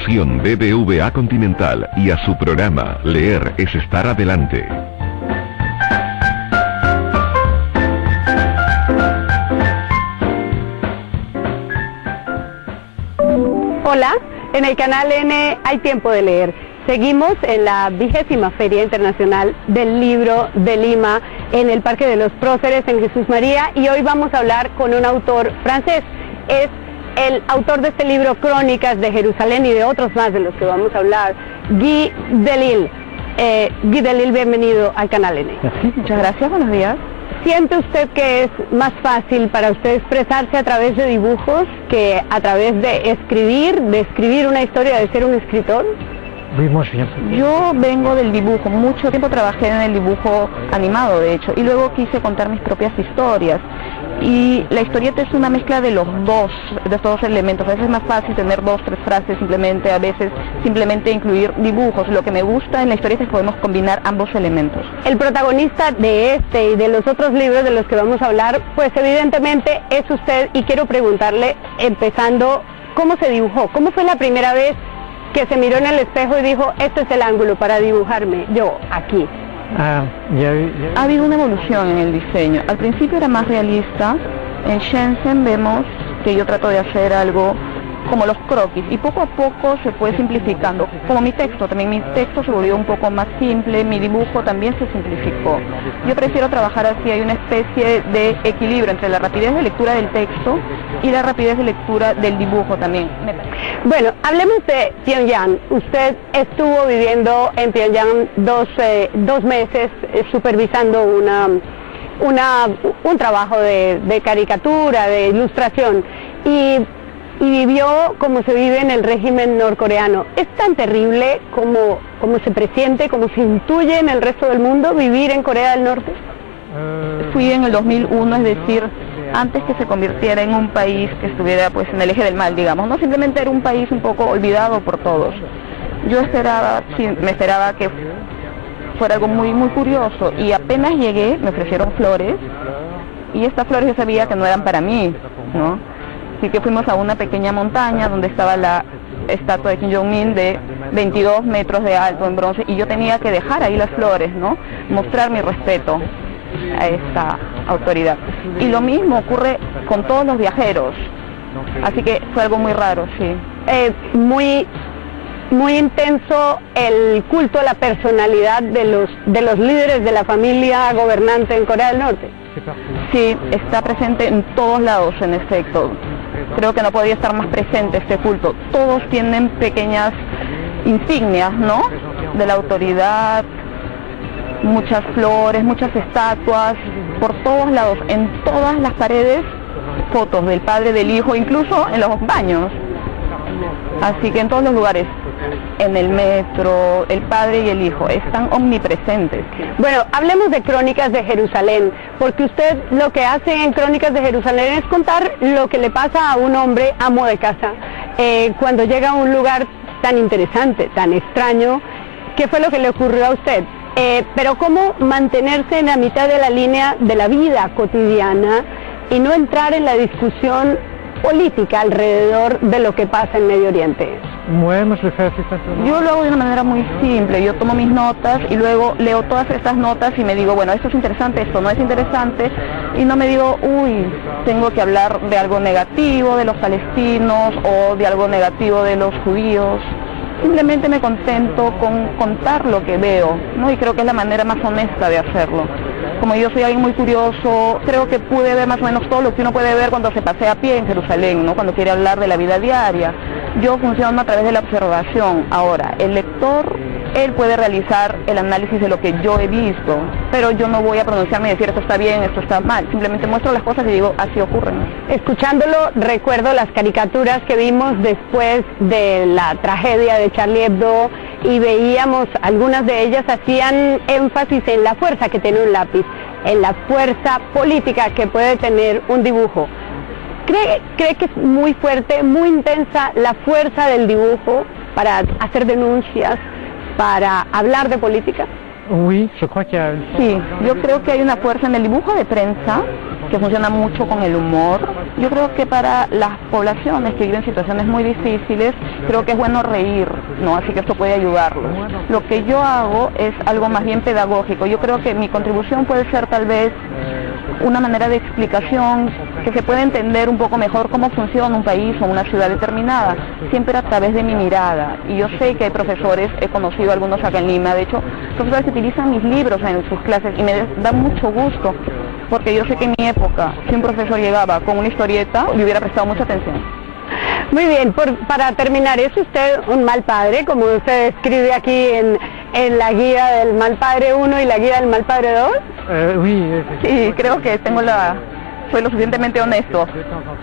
Fundación BBVA Continental y a su programa Leer es estar adelante. Hola, en el canal N hay tiempo de leer. Seguimos en la 20ª Feria Internacional del Libro de Lima, en el Parque de los Próceres, en Jesús María, y hoy vamos a hablar con un autor francés. Es el autor de este libro, Crónicas de Jerusalén, y de otros más de los que vamos a hablar, Guy Delisle. Guy Delisle, bienvenido al canal N. Muchas gracias, buenos días. ¿Siente usted que es más fácil para usted expresarse a través de dibujos que a través de escribir una historia, de ser un escritor? Yo vengo del dibujo, mucho tiempo trabajé en el dibujo animado, de hecho, y luego quise contar mis propias historias. Y la historieta es una mezcla de estos dos elementos. A veces es más fácil tener 2, 3 frases simplemente, a veces simplemente incluir dibujos. Lo que me gusta en la historieta es que podemos combinar ambos elementos. El protagonista de este y de los otros libros de los que vamos a hablar, pues evidentemente es usted, y quiero preguntarle, empezando, ¿cómo se dibujó? ¿Cómo fue la primera vez que se miró en el espejo y dijo, este es el ángulo para dibujarme yo aquí? Ha habido una evolución en el diseño. Al principio era más realista. En Shenzhen vemos que yo trato de hacer algo como los croquis, y poco a poco se fue simplificando, como mi texto. También mi texto se volvió un poco más simple, mi dibujo también se simplificó. Yo prefiero trabajar así, hay una especie de equilibrio entre la rapidez de lectura del texto y la rapidez de lectura del dibujo también. Bueno, hablemos de Pyongyang. Usted estuvo viviendo en Pyongyang dos meses supervisando un trabajo de caricatura, de ilustración, y vivió como se vive en el régimen norcoreano. ¿Es tan terrible como se presiente, como se intuye en el resto del mundo vivir en Corea del Norte? Fui en el 2001, es decir, antes que se convirtiera en un país que estuviera pues en el eje del mal, digamos, no, simplemente era un país un poco olvidado por todos. Yo me esperaba que fuera algo muy muy curioso, y apenas llegué me ofrecieron flores, y estas flores yo sabía que no eran para mí, ¿no? Así que fuimos a una pequeña montaña donde estaba la estatua de Kim Jong-un de 22 metros de alto en bronce, y yo tenía que dejar ahí las flores, ¿no? Mostrar mi respeto a esta autoridad. Y lo mismo ocurre con todos los viajeros, así que fue algo muy raro, sí. Muy intenso el culto a la personalidad de los líderes de la familia gobernante en Corea del Norte. Sí, está presente en todos lados, en efecto. Creo que no podría estar más presente este culto. Todos tienen pequeñas insignias, ¿no?, de la autoridad, muchas flores, muchas estatuas, por todos lados, en todas las paredes, fotos del padre, del hijo, incluso en los baños. Así que en todos los lugares, en el metro, el padre y el hijo están omnipresentes. Bueno, hablemos de Crónicas de Jerusalén, porque usted lo que hace en Crónicas de Jerusalén es contar lo que le pasa a un hombre amo de casa cuando llega a un lugar tan interesante, tan extraño. ¿Qué fue lo que le ocurrió a usted? Pero cómo mantenerse en la mitad de la línea de la vida cotidiana y no entrar en la discusión política alrededor de lo que pasa en Medio Oriente. Yo lo hago de una manera muy simple. Yo tomo mis notas y luego leo todas estas notas y me digo, bueno, esto es interesante, esto no es interesante, y no me digo, uy, tengo que hablar de algo negativo de los palestinos o de algo negativo de los judíos. Simplemente me contento con contar lo que veo, ¿no? Y creo que es la manera más honesta de hacerlo. Como yo soy alguien muy curioso, creo que pude ver más o menos todo lo que uno puede ver cuando se pasea a pie en Jerusalén, ¿no?, cuando quiere hablar de la vida diaria. Yo funciono a través de la observación. Ahora, el lector, él puede realizar el análisis de lo que yo he visto, pero yo no voy a pronunciarme y decir esto está bien, esto está mal. Simplemente muestro las cosas y digo, así ocurren. Escuchándolo, recuerdo las caricaturas que vimos después de la tragedia de Charlie Hebdo, y veíamos, algunas de ellas hacían énfasis en la fuerza que tiene un lápiz, en la fuerza política que puede tener un dibujo. ¿Cree que es muy fuerte, muy intensa la fuerza del dibujo para hacer denuncias, para hablar de política? Sí, yo creo que hay una fuerza en el dibujo de prensa que funciona mucho con el humor, Yo creo que para las poblaciones que viven situaciones muy difíciles, creo que es bueno reír, ¿no? Así que esto puede ayudarlos. Lo que yo hago es algo más bien pedagógico. Yo creo que mi contribución puede ser tal vez una manera de explicación que se puede entender un poco mejor cómo funciona un país o una ciudad determinada, siempre a través de mi mirada. Y yo sé que hay profesores, he conocido algunos acá en Lima, de hecho, profesores que utilizan mis libros en sus clases y me da mucho gusto, porque yo sé que en mi época, si un profesor llegaba con una historieta, le hubiera prestado mucha atención. Muy bien, para terminar, ¿es usted un mal padre, como usted escribe aquí en la guía del mal padre 1 y la guía del mal padre 2? Sí, creo que soy lo suficientemente honesto.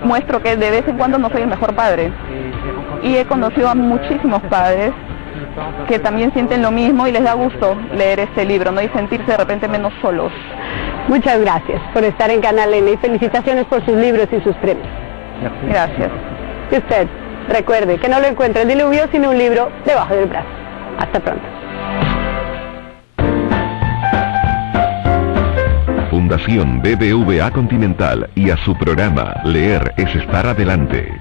Muestro que de vez en cuando no soy el mejor padre. Y he conocido a muchísimos padres que también sienten lo mismo y les da gusto leer este libro, ¿no? Y sentirse de repente menos solos. Muchas gracias por estar en Canal N y felicitaciones por sus libros y sus premios. Gracias. Y usted, recuerde que no lo encuentra el diluvio sino un libro debajo del brazo. Hasta pronto. Fundación BBVA Continental y a su programa Leer es estar adelante.